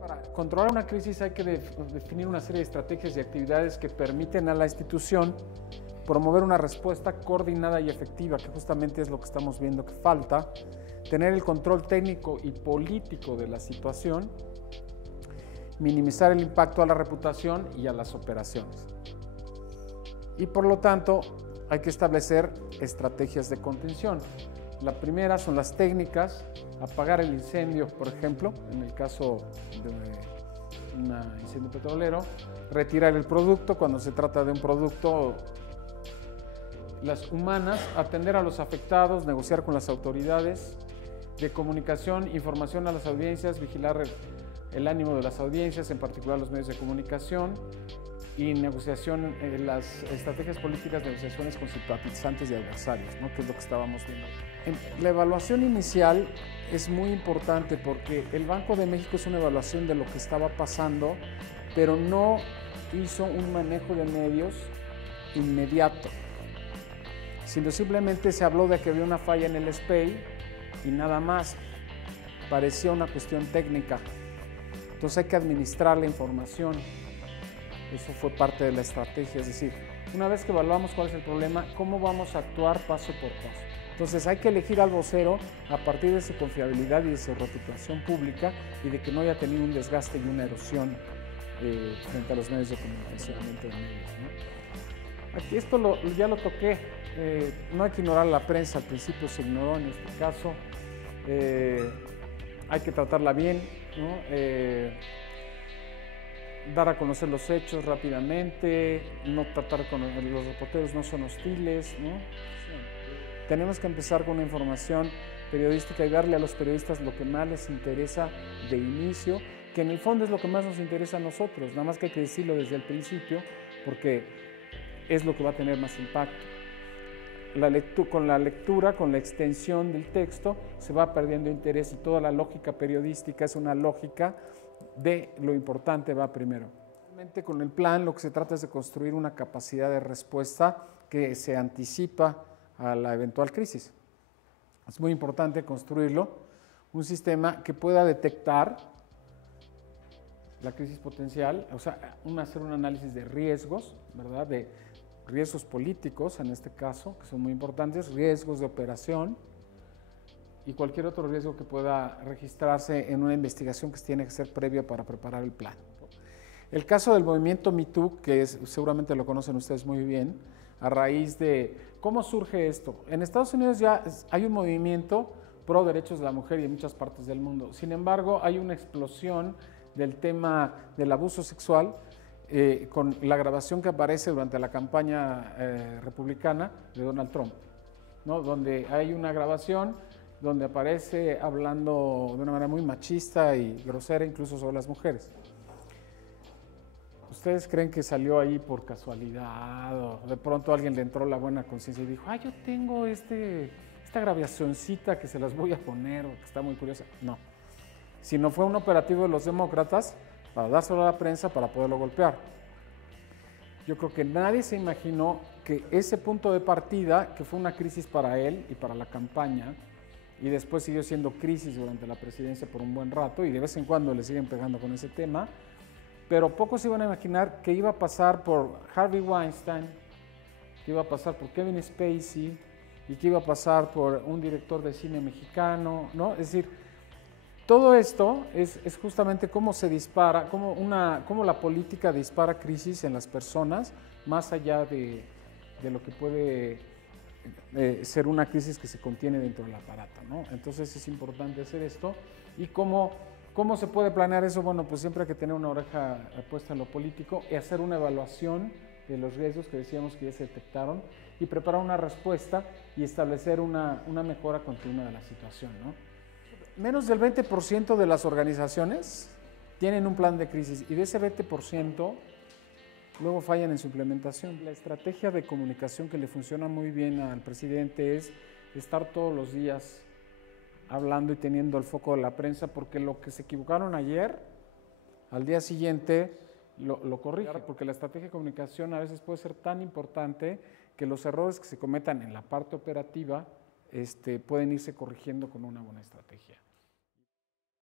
Para controlar una crisis hay que definir una serie de estrategias y actividades que permiten a la institución promover una respuesta coordinada y efectiva, que justamente es lo que estamos viendo que falta, tener el control técnico y político de la situación, minimizar el impacto a la reputación y a las operaciones. Y por lo tanto, hay que establecer estrategias de contención. La primera son las técnicas, apagar el incendio, por ejemplo, en el caso de un incendio petrolero, retirar el producto cuando se trata de un producto. Las humanas, atender a los afectados, negociar con las autoridades de comunicación, información a las audiencias, vigilar el ánimo de las audiencias, en particular los medios de comunicación, y negociación, las estrategias políticas, negociaciones con simpatizantes y adversarios, ¿no? Que es lo que estábamos viendo. La evaluación inicial es muy importante porque el Banco de México es una evaluación de lo que estaba pasando, pero no hizo un manejo de medios inmediato, sino simplemente se habló de que había una falla en el SPEI y nada más. Parecía una cuestión técnica. Entonces hay que administrar la información. Eso fue parte de la estrategia, es decir, una vez que evaluamos cuál es el problema, ¿cómo vamos a actuar paso por paso? Entonces hay que elegir al vocero a partir de su confiabilidad y de su reputación pública y de que no haya tenido un desgaste y una erosión frente a los medios de comunicación, ¿no? Aquí esto ya lo toqué. No hay que ignorar la prensa, al principio se ignoró en este caso. Hay que tratarla bien, ¿no? Dar a conocer los hechos rápidamente, no tratar con los reporteros, no son hostiles, ¿no? Tenemos que empezar con una información periodística y darle a los periodistas lo que más les interesa de inicio, que en el fondo es lo que más nos interesa a nosotros, nada más que hay que decirlo desde el principio, porque es lo que va a tener más impacto. Con la lectura, con la extensión del texto, se va perdiendo interés y toda la lógica periodística es una lógica de lo importante va primero. Realmente con el plan lo que se trata es de construir una capacidad de respuesta que se anticipa a la eventual crisis. Es muy importante construirlo, un sistema que pueda detectar la crisis potencial, o sea, hacer un análisis de riesgos, ¿verdad? De riesgos políticos en este caso, que son muy importantes, riesgos de operación y cualquier otro riesgo que pueda registrarse en una investigación que tiene que ser previa para preparar el plan. El caso del movimiento Me Too, que seguramente lo conocen ustedes muy bien, a raíz de cómo surge esto. En Estados Unidos ya hay un movimiento pro derechos de la mujer y en muchas partes del mundo. Sin embargo, hay una explosión del tema del abuso sexual con la grabación que aparece durante la campaña republicana de Donald Trump, ¿no? Donde hay una grabación donde aparece hablando de una manera muy machista y grosera incluso sobre las mujeres. ¿Ustedes creen que salió ahí por casualidad o de pronto alguien le entró la buena conciencia y dijo, yo tengo esta grabacioncita que se las voy a poner o que está muy curiosa? No, sino fue un operativo de los demócratas para dárselo a la prensa para poderlo golpear. Yo creo que nadie se imaginó que ese punto de partida, que fue una crisis para él y para la campaña, y después siguió siendo crisis durante la presidencia por un buen rato, y de vez en cuando le siguen pegando con ese tema, pero pocos iban a imaginar que iba a pasar por Harvey Weinstein, que iba a pasar por Kevin Spacey, y que iba a pasar por un director de cine mexicano, ¿no? Es decir, todo esto es justamente cómo se dispara, cómo la política dispara crisis en las personas, más allá de lo que puede ser una crisis que se contiene dentro del aparato, ¿no? Entonces es importante hacer esto. ¿Y cómo se puede planear eso? Bueno, pues siempre hay que tener una oreja puesta en lo político y hacer una evaluación de los riesgos que decíamos que ya se detectaron y preparar una respuesta y establecer una mejora continua de la situación, ¿no? Menos del 20% de las organizaciones tienen un plan de crisis y de ese 20% luego fallan en su implementación. La estrategia de comunicación que le funciona muy bien al presidente es estar todos los días hablando y teniendo el foco de la prensa, porque lo que se equivocaron ayer, al día siguiente lo corrige, porque la estrategia de comunicación a veces puede ser tan importante que los errores que se cometan en la parte operativa pueden irse corrigiendo con una buena estrategia.